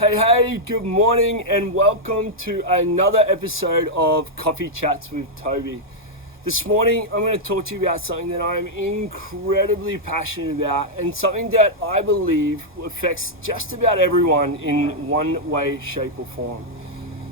Hey, good morning and welcome to another episode of Coffee Chats with Toby. This morning I'm going to talk to you about something that I'm incredibly passionate about and something that I believe affects just about everyone in one way, shape or form.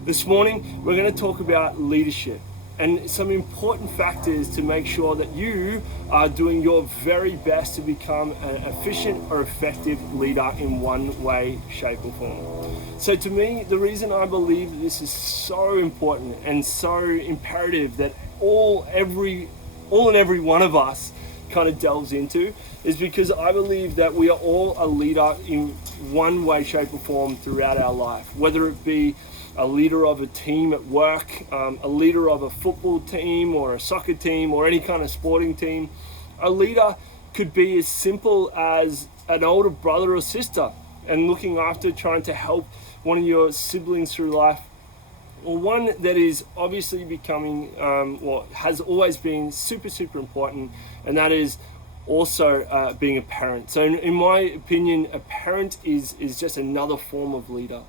This morning we're going to talk about leadership and some important factors to make sure that you are doing your very best to become an efficient or effective leader in one way, shape or form. So to me, the reason I believe that this is so important and so imperative that all and every one of us kind of delves into is because I believe that we are all a leader in one way, shape or form throughout our life, whether it be a leader of a team at work, a leader of a football team or a soccer team or any kind of sporting team. A leader could be as simple as an older brother or sister and looking after, trying to help one of your siblings through life, or one that is obviously becoming, has always been super important, and that is also being a parent. So in my opinion, a parent is just another form of leader.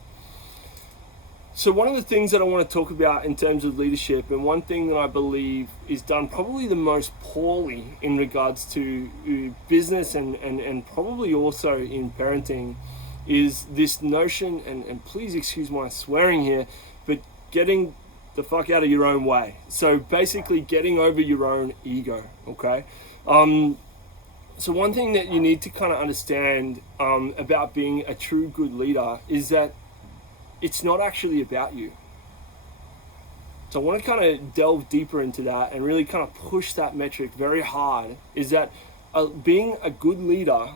So one of the things that I want to talk about in terms of leadership, and one thing that I believe is done probably the most poorly in regards to business and probably also in parenting, is this notion, and please excuse my swearing here, but getting the fuck out of your own way. So basically getting over your own ego, okay? So one thing that you need to kind of understand about being a true good leader is that it's not actually about you. So I want to kind of delve deeper into that and really kind of push that metric very hard, is that being a good leader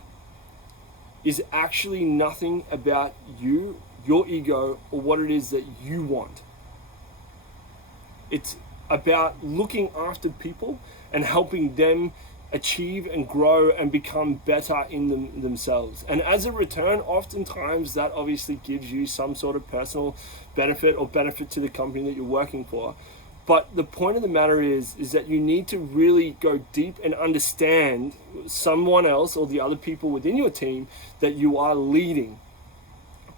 is actually nothing about you, your ego, or what it is that you want. It's about looking after people and helping them achieve and grow and become better in themselves. And as a return, oftentimes that obviously gives you some sort of personal benefit or benefit to the company that you're working for. But the point of the matter is that you need to really go deep and understand someone else or the other people within your team that you are leading.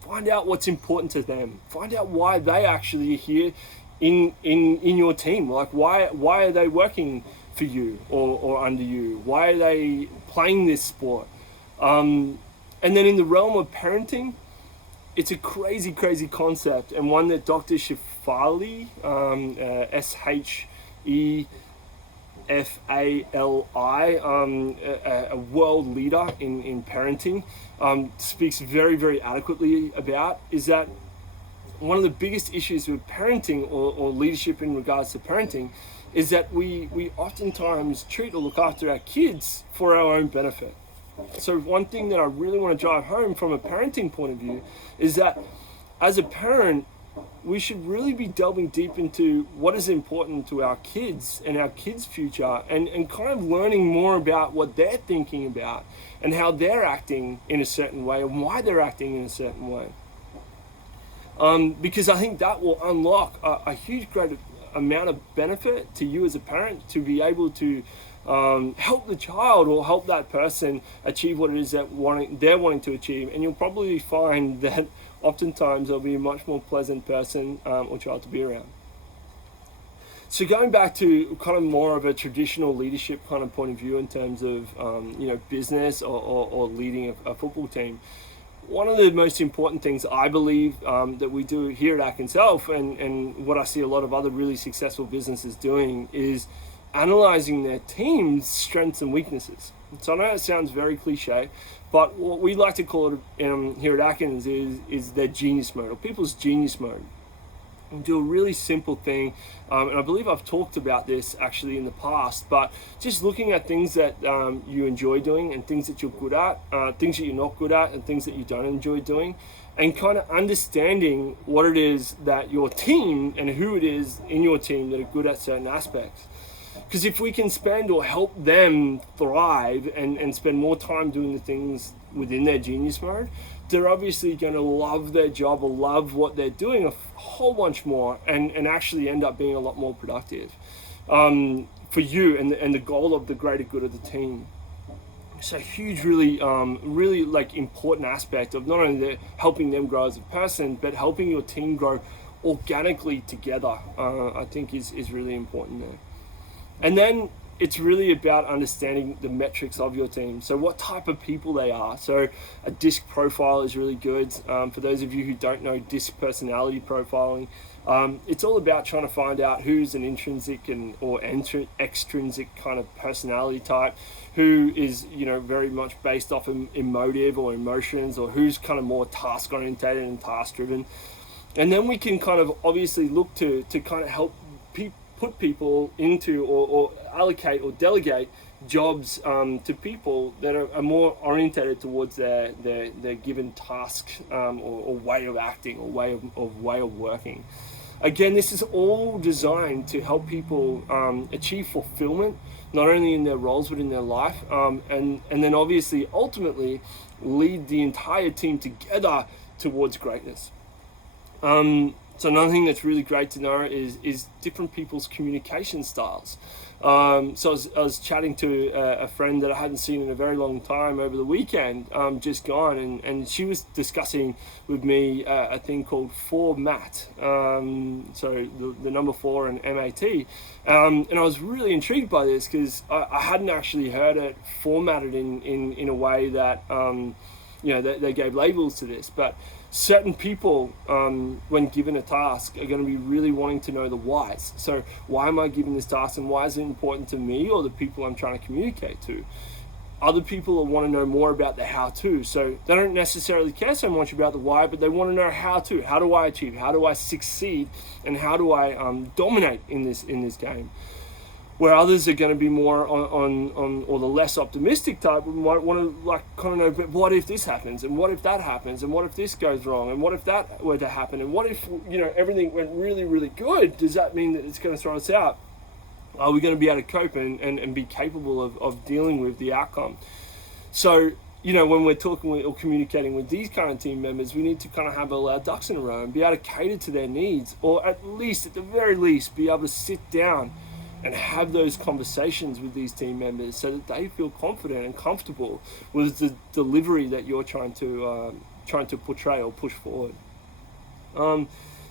Find out what's important to them. Find out why they actually are here in your team. Like why are they working for you or under you? Why are they playing this sport? And then in the realm of parenting, it's a crazy concept, and one that Dr. Shefali, Shefali, a world leader in parenting, speaks very adequately about, is that one of the biggest issues with parenting or leadership in regards to parenting is that we oftentimes treat or look after our kids for our own benefit. So one thing that I really want to drive home from a parenting point of view is that as a parent, we should really be delving deep into what is important to our kids and our kids' future, and kind of learning more about what they're thinking about and how they're acting in a certain way and why they're acting in a certain way. Because I think that will unlock a huge great amount of benefit to you as a parent to be able to help the child or help that person achieve what it is that they're wanting to achieve. And you'll probably find that oftentimes they'll be a much more pleasant person or child to be around. So going back to kind of more of a traditional leadership kind of point of view in terms of business or leading a football team, one of the most important things I believe that we do here at Self, and what I see a lot of other really successful businesses doing, is analyzing their team's strengths and weaknesses. So I know it sounds very cliche, but what we like to call it here at Atkins is their genius mode, or people's genius mode. And do a really simple thing, and I believe I've talked about this actually in the past, but just looking at things that you enjoy doing and things that you're good at, things that you're not good at and things that you don't enjoy doing, and kind of understanding what it is that your team and who it is in your team that are good at certain aspects. Because if we can spend or help them thrive and spend more time doing the things within their genius mode, they're obviously going to love their job or love what they're doing a whole bunch more and actually end up being a lot more productive for you and the goal of the greater good of the team. So huge, really like important aspect of not only helping them grow as a person, but helping your team grow organically together. I think is really important there. And then it's really about understanding the metrics of your team. So what type of people they are. So a DISC profile is really good. For those of you who don't know DISC personality profiling, it's all about trying to find out who's an intrinsic or extrinsic kind of personality type, who is, very much based off of emotive or emotions, or who's kind of more task orientated and task driven. And then we can kind of obviously look to kind of help put people into or allocate or delegate jobs to people that are more orientated towards their given task, or way of acting, or way of working. Again, this is all designed to help people achieve fulfillment, not only in their roles but in their life, and then obviously ultimately lead the entire team together towards greatness. So another thing that's really great to know is different people's communication styles. So I was chatting to a friend that I hadn't seen in a very long time over the weekend, just gone, and she was discussing with me a thing called format. So the number 4 and MAT. And I was really intrigued by this because I hadn't actually heard it formatted in a way that, that they gave labels to this. But certain people, when given a task, are going to be really wanting to know the whys. So why am I given this task, and why is it important to me or the people I'm trying to communicate to? Other people will want to know more about the how-to. So they don't necessarily care so much about the why, but they want to know how-to. How do I achieve? How do I succeed? And how do I dominate in this game? Where others are going to be more on or the less optimistic type might want to kind of know, but what if this happens, and what if that happens, and what if this goes wrong, and what if that were to happen, and what if everything went really, really good? Does that mean that it's going to throw us out? Are we going to be able to cope and be capable of dealing with the outcome? So when we're talking or communicating with these kind of team members, we need to kind of have all our ducks in a row and be able to cater to their needs, or at the very least, be able to sit down and have those conversations with these team members so that they feel confident and comfortable with the delivery that you're trying to portray or push forward.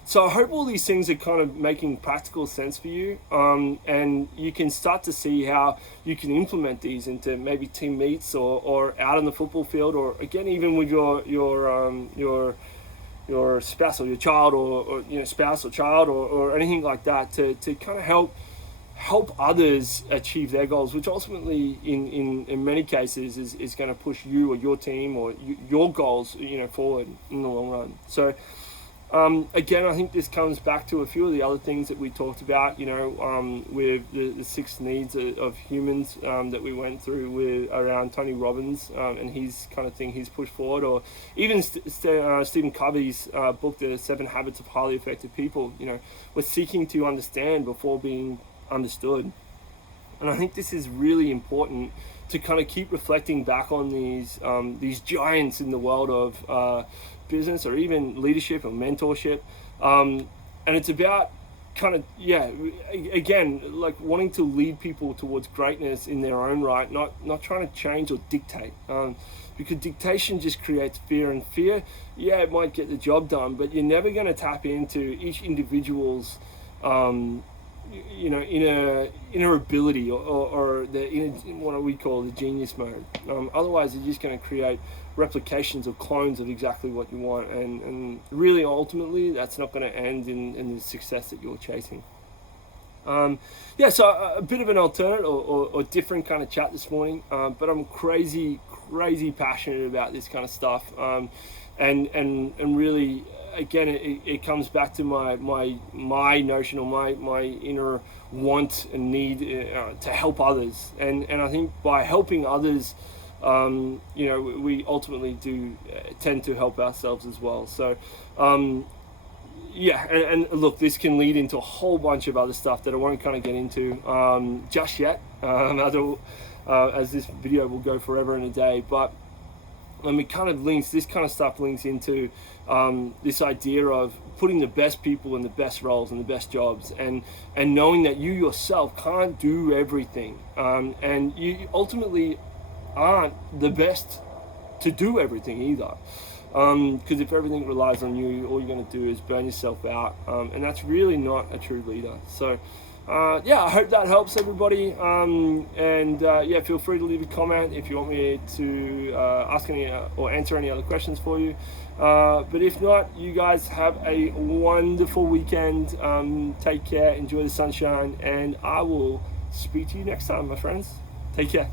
So I hope all these things are kind of making practical sense for you, and you can start to see how you can implement these into maybe team meets or out on the football field, or again even with your spouse or your child, or spouse or child, or anything like that, to kind of help others achieve their goals, which ultimately in many cases is going to push you or your team or your goals forward in the long run. So again, I think this comes back to a few of the other things that we talked about, with the 6 needs of humans that we went through with around Tony Robbins and his kind of thing he's pushed forward, or even Stephen Covey's book, The 7 Habits of Highly Effective People. We're seeking to understand before being understood. And I think this is really important to kind of keep reflecting back on these giants in the world of business, or even leadership or mentorship. And it's about kind of, again, like wanting to lead people towards greatness in their own right, not trying to change or dictate. Because dictation just creates fear, and fear, it might get the job done, but you're never going to tap into each individual's inner ability or in what we call the genius mode. Otherwise, you're just going to create replications or clones of exactly what you want, and really ultimately that's not going to end in the success that you're chasing. So a bit of an alternate or different kind of chat this morning, but I'm crazy passionate about this kind of stuff, and really, again, it comes back to my notion, or my inner want and need to help others, and I think by helping others, we ultimately do tend to help ourselves as well. So and look, this can lead into a whole bunch of other stuff that I won't kind of get into just yet, as this video will go forever and a day. But this kind of stuff links into this idea of putting the best people in the best roles and the best jobs, and knowing that you yourself can't do everything, and you ultimately aren't the best to do everything either. Because if everything relies on you, all you're going to do is burn yourself out, and that's really not a true leader. So I hope that helps everybody, feel free to leave a comment if you want me to ask any or answer any other questions for you, but if not, you guys have a wonderful weekend. Take care, enjoy the sunshine, and I will speak to you next time, my friends. Take care.